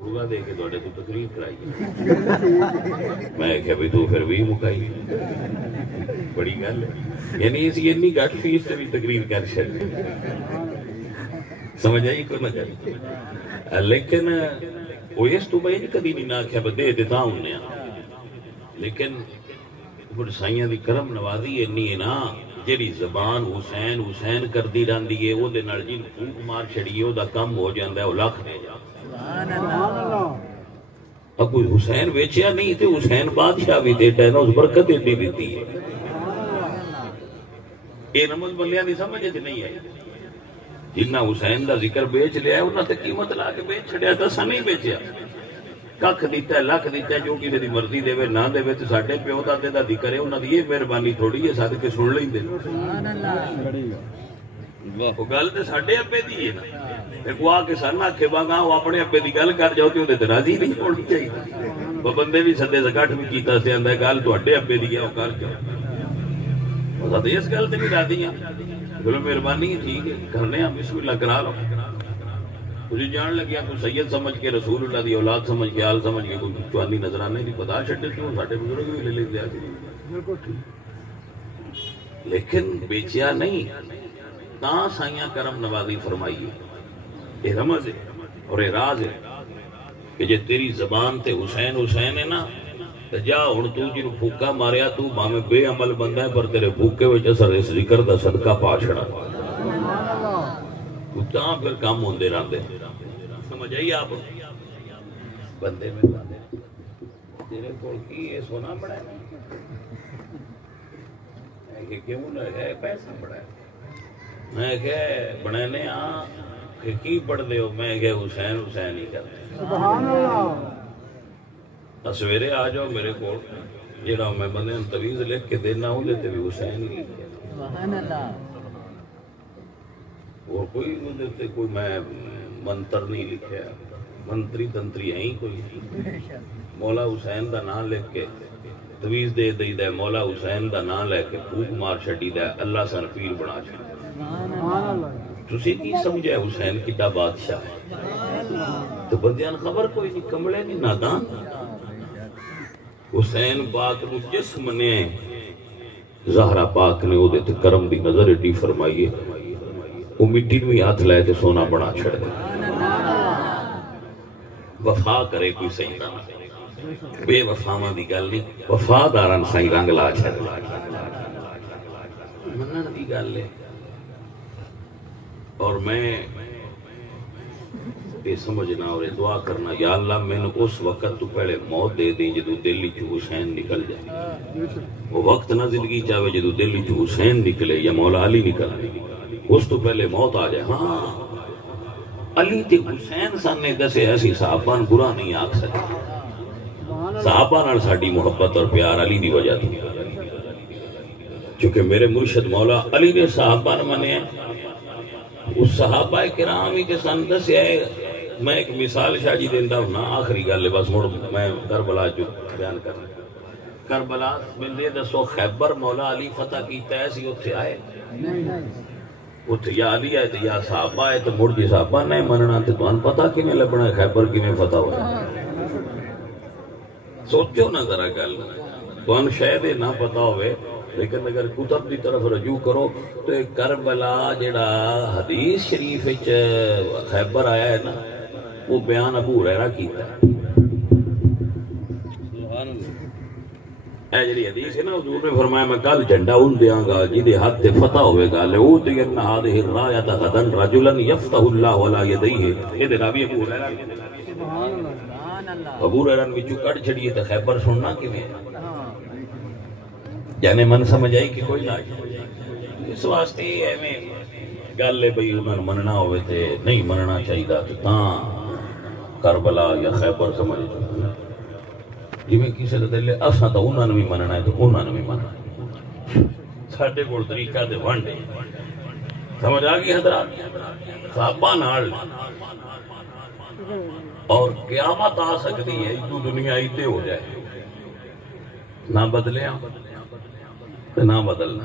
پورا دے کے تھوڑے تو تقریر کرائی میں کہ بھی تو پھر بھی مکائی بڑی گل یعنی اس اتنی گھٹ فیس سے بھی تقریر کر چڑی سمجھ آئی کوئی نہ لیکن وہ اس تو میں کدی نہیں نہ آخیا دے دیتا ہوں لیکن سائیاں دی کرم نوازی اینی ہے نا جیڑی زبان حسین حسین کردی رہندی ہے وہ دے نال جی پھوک مار چھڑیے وہ دا کم ہو جاندا ہے وہ لکھ دے اب کوئی حسین ویچیا نہیں تے حسین بادشاہ بھی دیتا ہے نا اس برکت ایڈی دیتی ہے یہ نماز بندیاں دی سمجھ نہیں آئی جنہ حسین دا ذکر بیچ لیا ہے انہاں تے قیمت لا کے بیچ چھڑیا دسا نہیں بیچیا ککھ دیتا ہے لکھ دیتا ہے جو کسی دی مرضی دے نہ دے تو ساڈے پیو دادے دا ذکر ہے انہاں دی یہ مہربانی تھوڑی ہے صدقے سن لیں دے وہ گل تے ساڈے ابے دی ہے نا کو آ کے سن آکھے باگا وہ اپنے ابے دی گل کر جاؤ تے اودے تے راضی نہیں ہونی چاہیے وہ بندے بھی سدے زکٹ بھی کیتا سی آندا گل تواڈے ابے دی ہے وہ کر جاؤ وہ تے اس گل تے بھی راضی ہیں چلو مہربانی ٹھیک ہے کرنے ہیں بسم اللہ کرا لو مجھے جان لگیا کوئی سید سمجھ کے رسول اللہ دی اولاد سمجھ کے آل سمجھ کے کوئی چوانی نظرانے دی پتا چھڈے تو ساڈے بزرگ بھی لے لیا لیکن بیچیا نہیں تا سائیاں کرم نوازی فرمائی یہ رمز ہے اور یہ راز ہے کہ جے تیری زبان تے حسین حسین ہے نا جا ہوں تو جنوں پھوکا ماریا تو باویں بے عمل بندہ ہے پر تیرے پھوکے وچ اثر اس ذکر دا صدقہ پا چھڑا تو تاں پھر کام ہوندے رہندے سمجھ آئی آپ بندے میں تیرے کول کی یہ سونا بڑا ہے میں کہ کیوں نہ ہے پیسہ بڑا ہے میں کہ بنانے ہاں کہ کی پڑھ دے ہو میں کہ حسین حسین ہی کرتے سبحان اللہ سویرے آ جاؤ میرے کو جڑا میں بندے تویز لکھ کے دینا ہوں لیتے بھی حسین ہی سبحان اللہ اور کوئی مجھے کوئی میں منتر نہیں لکھیا منتری تنتری ہیں کوئی مولا حسین دا نام لکھ کے تویز دے دی دے مولا حسین دا نام لے کے پھوک مار چھڈی دے اللہ سن پیر بنا چھڈی تسی کی سمجھے حسین کتا بادشاہ ہے تو بندیاں خبر کوئی نہیں کملے نہیں نادان حسین پاک نو جسم نے زہرا پاک نے او دے کرم دی نظر ایڈی فرمائی ہے وہ مٹی نو ہی ہاتھ لائے تے سونا بنا چھڑ دے وفا کرے کوئی سیدہ بے وفاواں دی گل نہیں وفاداران سائی رنگ لا چھڑ منن دی گل ہے اور میں یہ سمجھنا اور دعا کرنا یا اللہ میں نے اس وقت تو پہلے موت دے دی جدو دلی چو حسین نکل جائے وہ وقت نہ زندگی چاہے جدو دلی چو حسین نکلے یا مولا علی نکل اس تو پہلے موت آ جائے ہاں علی تے حسین سن نے دسے ایسی صحابہ برا نہیں آکھ سکتے صحابہ نال ساڈی محبت اور پیار علی دی وجہ تھی چونکہ میرے مرشد مولا علی نے صحابہ نے منے اس صحابہ کرام ہی کے سن دسے میں ایک مثال شاہ جی دیندہ ہوں نا آخری گل بس مڑ میں کربلا جو بیان کرنا کربلا میں دے دسو خیبر مولا علی فتح کیتا ہے ایسی اتھے آئے اتھے یا علی آئے تو یا صحابہ آئے تو مڑ جی صحابہ نہیں مننا تو تو ان پتہ کی میں لبنا ہے خیبر کی میں فتح ہوا سوچو نا ذرا گل تو ان شاید نہ پتہ ہوئے لیکن اگر کتب دی طرف رجوع کرو تو ایک کربلا جڑا حدیث شریف خیبر آیا ہے نا وہ بیان ابو ہریرہ کیتا ہے اے جڑی حدیث ہے نا حضور نے فرمایا میں کل جھنڈا ان دیاں گا جدے ہاتھ تے فتح ہوئے گا لئوتین هذه الراية غدا رجلا يفتح الله ولا يديه یہ دے راوی ابو ہریرہ سبحان اللہ ابو ہریرہ نے وچوں کڈ چھڑیے تے خیبر سننا کیویں یعنی من سمجھ آئی کہ کوئی نہ اس واسطے ایویں گل ہے بھئی انہوں نے مننا ہوئے تھے نہیں مننا چاہیے تو تاں کربلا یا خیبر سمجھ جی میں کسی کا دل ہے اساں تو انہوں نے بھی مننا ہے تو انہوں نے بھی مننا ساڈے کول طریقہ دے وانڈے سمجھ آ گئی حضرات صحابہ نال اور قیامت آ سکتی ہے تو دنیا ایتے ہو جائے نہ بدلے نہ بدلنا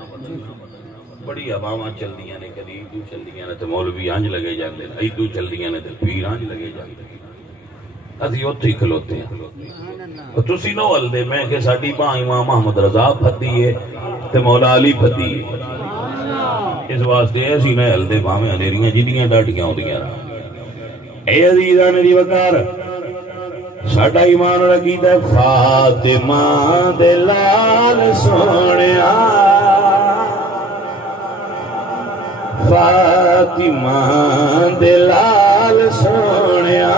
بڑی عواماں چل دیاں نے کدی ادو چل دیاں نے تو مولوی انج لگے جاندے ادو چل دیاں نے تو پیر انج لگے جاندے اسی اتھے ہی کھلوتے ہیں تسی نو ہلدے میں کہ ساڈی باں امام محمد رضا پھدی ہے تے مولا علی پھدی ہے اس واسطے اسی نہ ہلدے بھاویں اندھیریاں جنیاں ڈاڈیاں ہوندیاں اے عزیزان دی وقار ساڈا ایمان رکھیدا ہے فاطمہ دے لال سونیا فاطمہ دے لال سونیا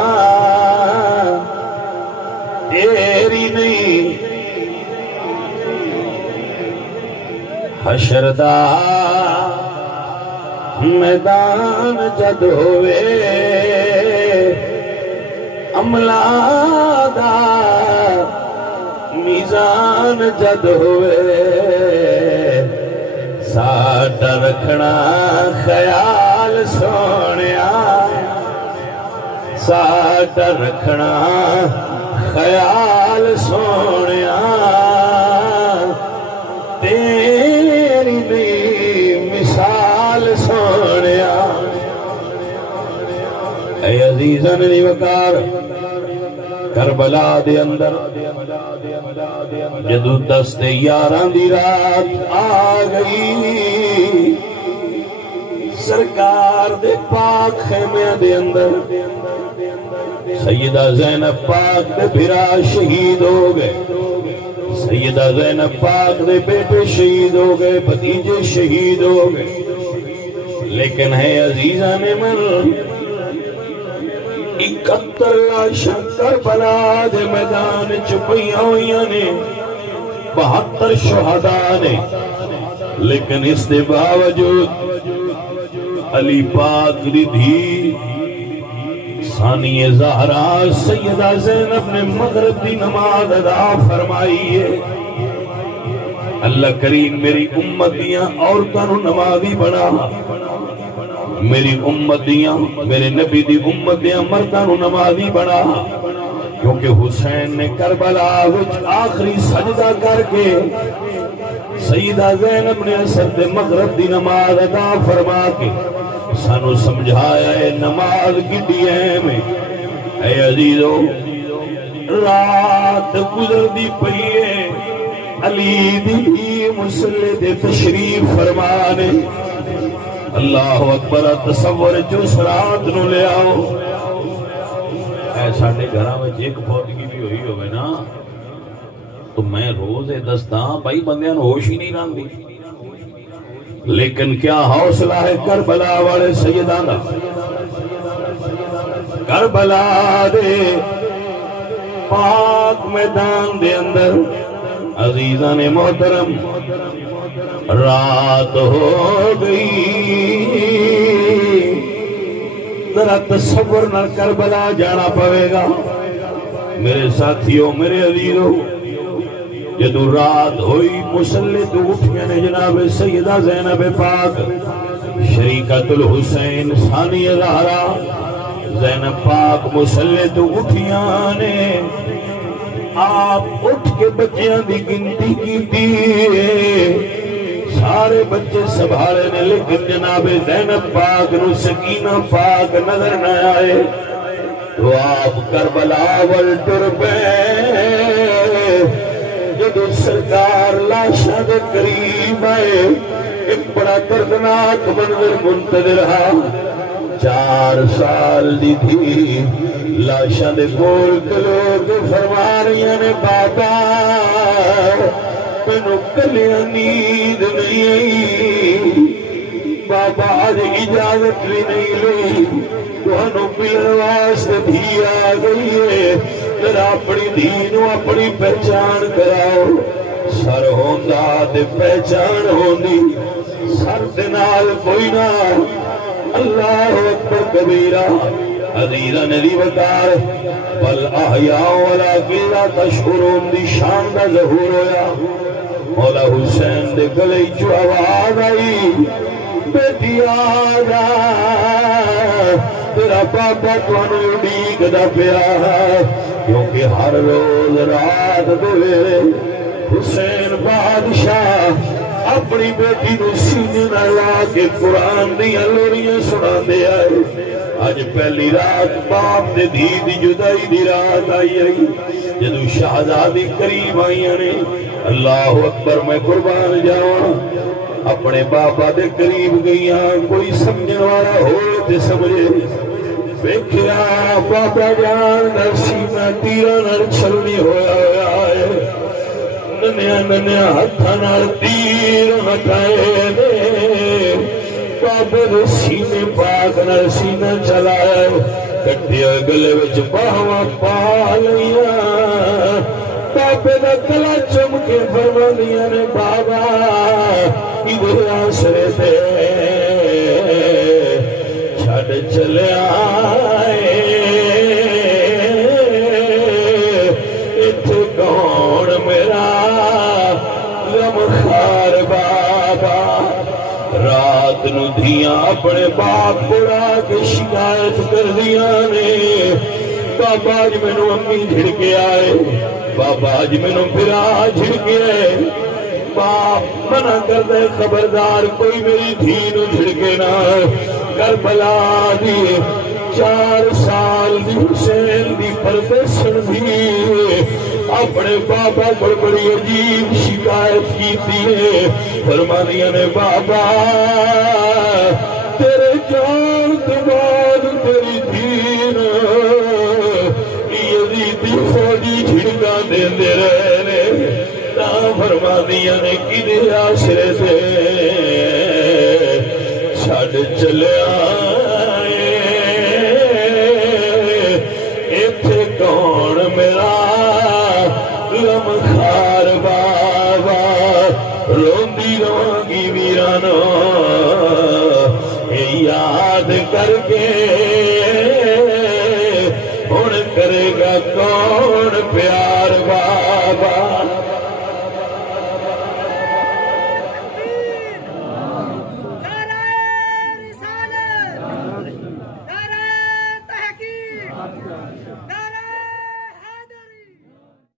تیری نہیں حشر دا میدان جد ہوئے عملہ دا میزان جد ہوئے ساڈا رکھنا خیال سونیا ساڈا رکھنا خیال سونیا تیری بھی مثال سونیا اے عزیزان دی وقار کربلا دے اندر جدو دست یاراں دی رات آ گئی سرکار دے پاک خیمے دے اندر سیدہ زینب پاک دے بھرا شہید ہو گئے سیدہ زینب پاک دے بیٹے شہید ہو گئے بھتیجے شہید ہو گئے لیکن ہے عزیزان من 71 لاشاں کربلا دے میدان چپیاں ہوئیاں نے 72 شہداء نے لیکن اس دے باوجود علی پاک دی دھی ثانی زہرا سیدہ زینب نے مغرب دی نماز ادا فرمائی ہے اللہ کریم میری امتیاں عورتاں نمازی بنا میری امتیاں میرے نبی دی امتیاں مرداں نمازی بنا کیونکہ حسین نے کربلا وچ آخری سجدہ کر کے سیدہ زینب نے اثر دے مغرب دی نماز ادا فرما کے سانو سمجھایا ہے نماز گڈی میں اے عزیزو رات گزر دی پئی ہے علی دی مصلی دے تشریف فرمانے اللہ اکبر تصور جو سرات نو لے آؤ اے ساڑھے گھراں میں ایک فوتگی بھی ہوئی ہوئے نا تو میں روزے دستاں بھائی بندیاں ہوش ہی نہیں راندی لیکن کیا حوصلہ ہے کربلا والے سیدانہ کربلا دے پاک میدان دے اندر عزیزان محترم رات ہو گئی ذرا تصور نہ کربلا جانا پڑے گا میرے ساتھیوں میرے عزیزوں جدو رات ہوئی مصلی تو اٹھیا نے جناب سیدہ زینب پاک شریکت الحسین ثانی زہرا زینب پاک مصلی تو اٹھیا نے آپ اٹھ کے بچیاں دی گنتی کی دیئے سارے بچے سبھارے نے لیکن جناب زینب پاک نو سکینہ پاک نظر نہ آئے تو آپ کربلا والٹر پہ جدو سرکار لاشاں دے قریب آئے ایک بڑا دردناک منظر منتظر رہا 4 سال دی تھی لاشاں دے کول کلو کے فرما رہی نے بابا مینو کلیاں نیند نہیں آئی بابا آج اجازت بھی نہیں لی تہانوں ملن واسطے دھی آ گئی ہے ذرا اپنی دھی اپنی پہچان کراؤ سر ہوندا تے پہچان ہوندی سر دے نال کوئی نہ اللہ اکبر کبیرہ عزیزاں دی وقار بل احیاء ولکن لا تشعرون دی شان دا ظہور ہویا مولا حسین دے گلے چ آواز آئی بیٹی آ جا تیرا بابا تانوں اڈیکدا پیا ہے کیونکہ ہر روز رات دے ویلے حسین بادشاہ اپنی بیٹی نو سینے نال لا کے قرآن دیا لوریاں سنا دے آئے اج پہلی رات باپ دے دھی دی جدائی دی رات آئی آئی جدو شہزادی قریب آئی نے اللہ اکبر میں قربان جاواں اپنے بابا دے قریب گئیاں کوئی سمجھن والا ہوئے تے سمجھے ویکھیا بابا جان دا سینہ تیراں نال چھلنی ہویا ہے ننیا ننیا ہتھاں نال تیر ہٹائے نے بابے دے سینے پاک نال سینہ چلایا کٹیا گلے وچ باہواں پا لیاں بابے دا گلا چم کے فرماندیاں نے بابا ادھر آسرے تے چھڈ چلیا ایتھے کون میرا غمخار بابا رات نو دھیاں اپنے باپ کو آ کے شکایت کر دیا نے بابا اج مینوں امی جھڑکے آئے بابا اج مینوں پھرا جھڑکے آئے باپ منع کر دے خبردار کوئی میری دھی نو جھڑکے نہ کربلا دی 4 سال دی حسین دی پردیسن بھی اپنے بابا کو بڑی عجیب شکایت کی تھی فرمانیاں نے بابا تیرے جان کے بعد تیری دین یزیدی فوجی جھڑکا دے رہے تا فرمانیاں نے کدے آسرے سے چھڈ چلیا ایتھے کون میرا غمخار بابا روندی رواں ویرانو یاد کر کے ہن کرے گا کون پیار